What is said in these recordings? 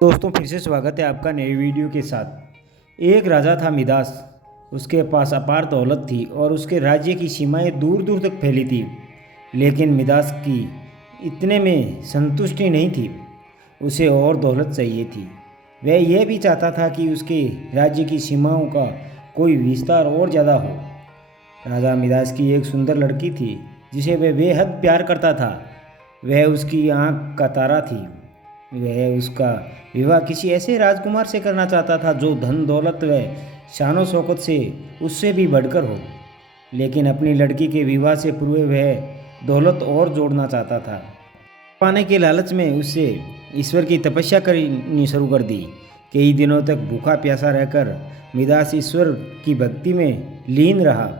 दोस्तों फिर से स्वागत है आपका नए वीडियो के साथ। एक राजा था मिदास। उसके पास अपार दौलत थी और उसके राज्य की सीमाएं दूर दूर तक फैली थी। लेकिन मिदास की इतने में संतुष्टि नहीं थी। उसे और दौलत चाहिए थी। वह यह भी चाहता था कि उसके राज्य की सीमाओं का कोई विस्तार और ज़्यादा हो। राजा मिदास की एक सुंदर लड़की थी जिसे वह बेहद प्यार करता था। वह उसकी आँख का तारा थी। वह उसका विवाह किसी ऐसे राजकुमार से करना चाहता था जो धन दौलत व शानो शौकत से उससे भी बढ़कर हो। लेकिन अपनी लड़की के विवाह से पूर्व वह दौलत और जोड़ना चाहता था। पाने के लालच में उससे ईश्वर की तपस्या करनी शुरू कर दी। कई दिनों तक भूखा प्यासा रहकर मिदास ईश्वर की भक्ति में लीन रहा।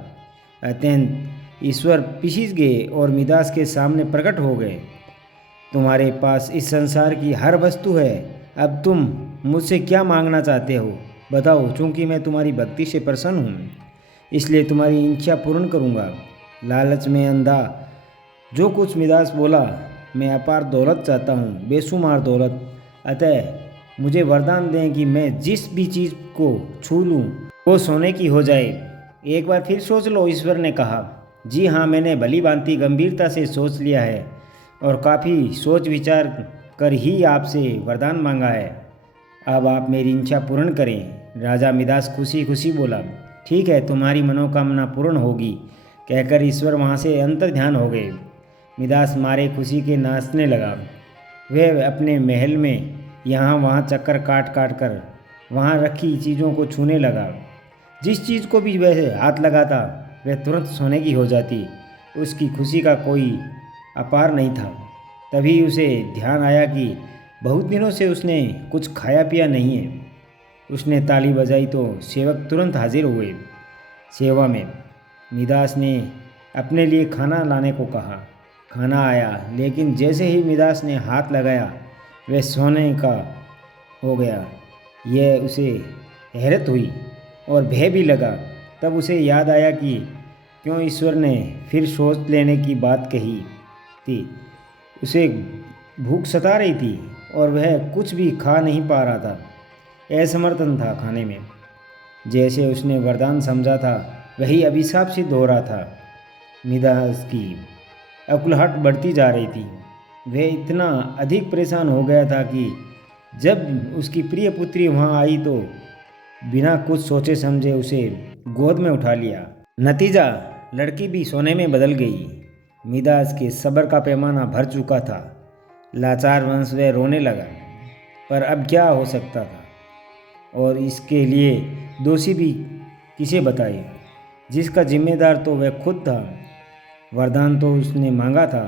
अत्यंत ईश्वर पिसीज गए और मिदास के सामने प्रकट हो गए। तुम्हारे पास इस संसार की हर वस्तु है, अब तुम मुझसे क्या मांगना चाहते हो बताओ। चूँकि मैं तुम्हारी भक्ति से प्रसन्न हूँ इसलिए तुम्हारी इच्छा पूर्ण करूँगा। लालच में अंधा जो कुछ मिदास बोला, मैं अपार दौलत चाहता हूँ, बेशुमार दौलत। अतः मुझे वरदान दें कि मैं जिस भी चीज़ को छू लूँ वो सोने की हो जाए। एक बार फिर सोच लो, ईश्वर ने कहा। जी हाँ, मैंने भली भांति गंभीरता से सोच लिया है और काफ़ी सोच विचार कर ही आपसे वरदान मांगा है। अब आप मेरी इच्छा पूर्ण करें। राजा मिदास खुशी खुशी बोला, ठीक है, तुम्हारी मनोकामना पूर्ण होगी। कहकर ईश्वर वहाँ से अंतर ध्यान हो गए। मिदास मारे खुशी के नाचने लगा। वह अपने महल में यहाँ वहाँ चक्कर काट काट कर वहाँ रखी चीज़ों को छूने लगा। जिस चीज़ को भी वह हाथ लगाता वह तुरंत सोने की हो जाती। उसकी खुशी का कोई अपार नहीं था। तभी उसे ध्यान आया कि बहुत दिनों से उसने कुछ खाया पिया नहीं है। उसने ताली बजाई तो सेवक तुरंत हाजिर हुए। सेवा में मिदास ने अपने लिए खाना लाने को कहा। खाना आया, लेकिन जैसे ही मिदास ने हाथ लगाया वह सोने का हो गया। यह उसे हैरत हुई और भय भी लगा। तब उसे याद आया कि क्यों ईश्वर ने फिर सोच लेने की बात कही थी। उसे भूख सता रही थी और वह कुछ भी खा नहीं पा रहा था। असमर्थन था खाने में। जैसे उसने वरदान समझा था वही अभिशाप सिद्ध हो रहा था। मिदास की अकुलहट बढ़ती जा रही थी। वह इतना अधिक परेशान हो गया था कि जब उसकी प्रिय पुत्री वहाँ आई तो बिना कुछ सोचे समझे उसे गोद में उठा लिया। नतीजा, लड़की भी सोने में बदल गई। मिदास के सब्र का पैमाना भर चुका था। लाचार वंश वह रोने लगा, पर अब क्या हो सकता था और इसके लिए दोषी भी किसे बताए। जिसका जिम्मेदार तो वह खुद था। वरदान तो उसने मांगा था,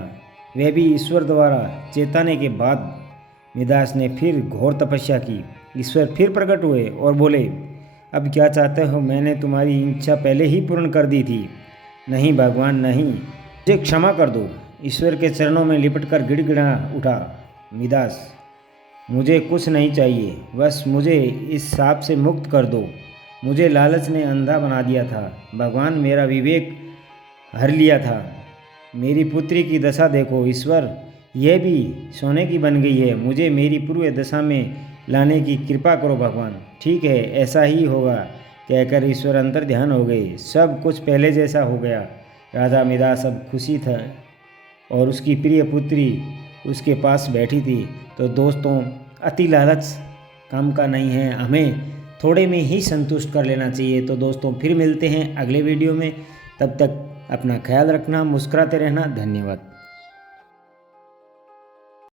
वह भी ईश्वर द्वारा चेताने के बाद। मिदास ने फिर घोर तपस्या की। ईश्वर फिर प्रकट हुए और बोले, अब क्या चाहते हो? मैंने तुम्हारी इच्छा पहले ही पूर्ण कर दी थी। नहीं भगवान नहीं, मुझे क्षमा कर दो। ईश्वर के चरणों में लिपटकर गिड़गिड़ा उठा मिदास। मुझे कुछ नहीं चाहिए, बस मुझे इस शाप से मुक्त कर दो। मुझे लालच ने अंधा बना दिया था। भगवान, मेरा विवेक हर लिया था। मेरी पुत्री की दशा देखो ईश्वर, यह भी सोने की बन गई है। मुझे मेरी पूर्व दशा में लाने की कृपा करो भगवान। ठीक है, ऐसा ही होगा, कहकर ईश्वर अंतर ध्यान हो गए। सब कुछ पहले जैसा हो गया। राजा मिदास अब खुशी था और उसकी प्रिय पुत्री उसके पास बैठी थी। तो दोस्तों, अति लालच काम का नहीं है, हमें थोड़े में ही संतुष्ट कर लेना चाहिए। तो दोस्तों फिर मिलते हैं अगले वीडियो में। तब तक अपना ख्याल रखना, मुस्कुराते रहना। धन्यवाद।